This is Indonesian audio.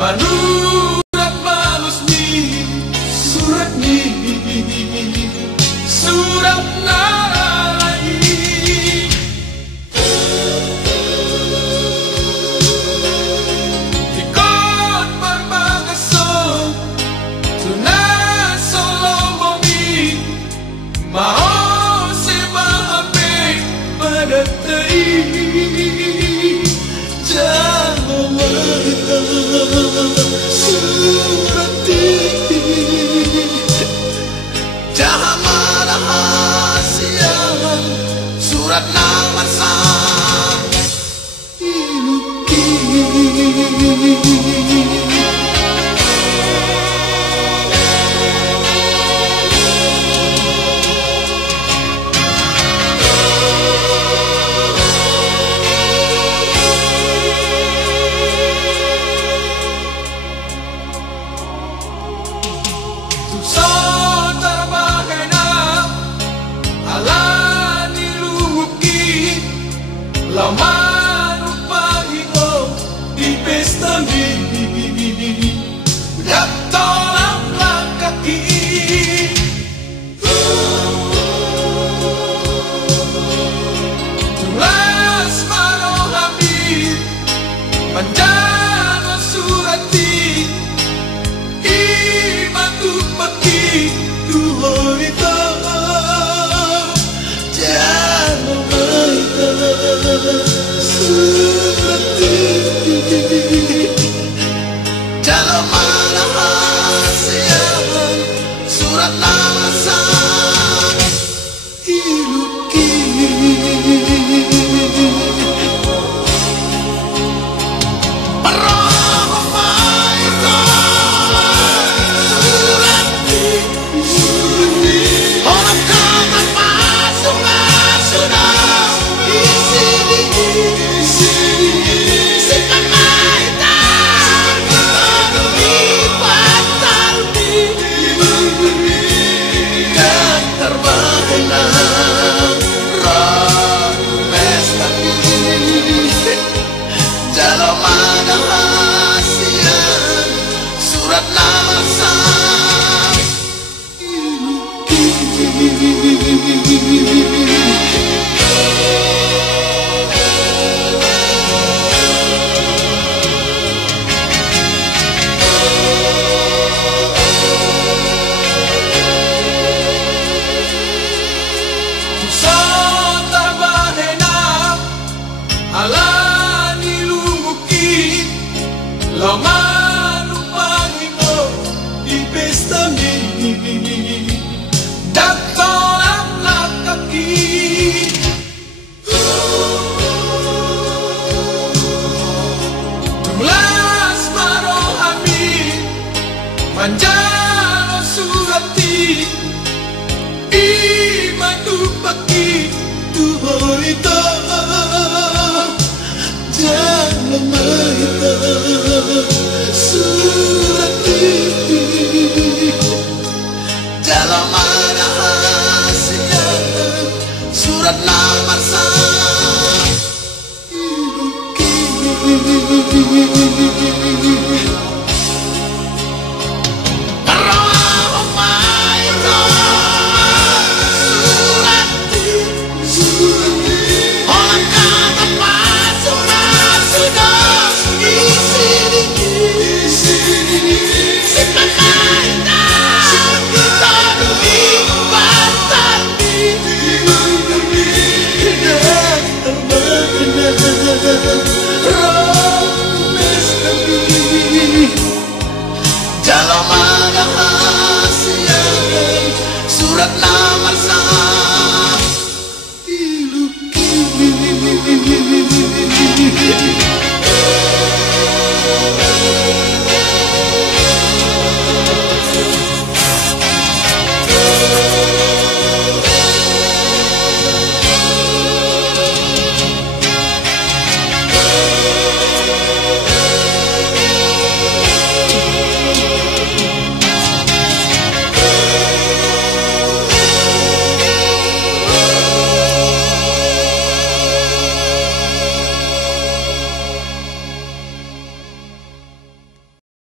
Manurat balus ni surat ni surat narai ikon marmagasong tunay solo momi mau se maape padatai jangan marita surati jangan rahasiaan surat nomor satu iluki Laman upahingo di pesta mi Datolak kaki Tulas marohami Manjano surati Imatu paki Tuhoito Jano maita surati Jalo marahasiaan surat namasan iluki surat namasan Santa Bahena ala nilumuki laman upahingo di pesta mi Datolak kaki Tulas marohami Manjano surati Imatu paki Tuhoito Jangan mahita surati Jalo marahasiaan surat nomor satu iluki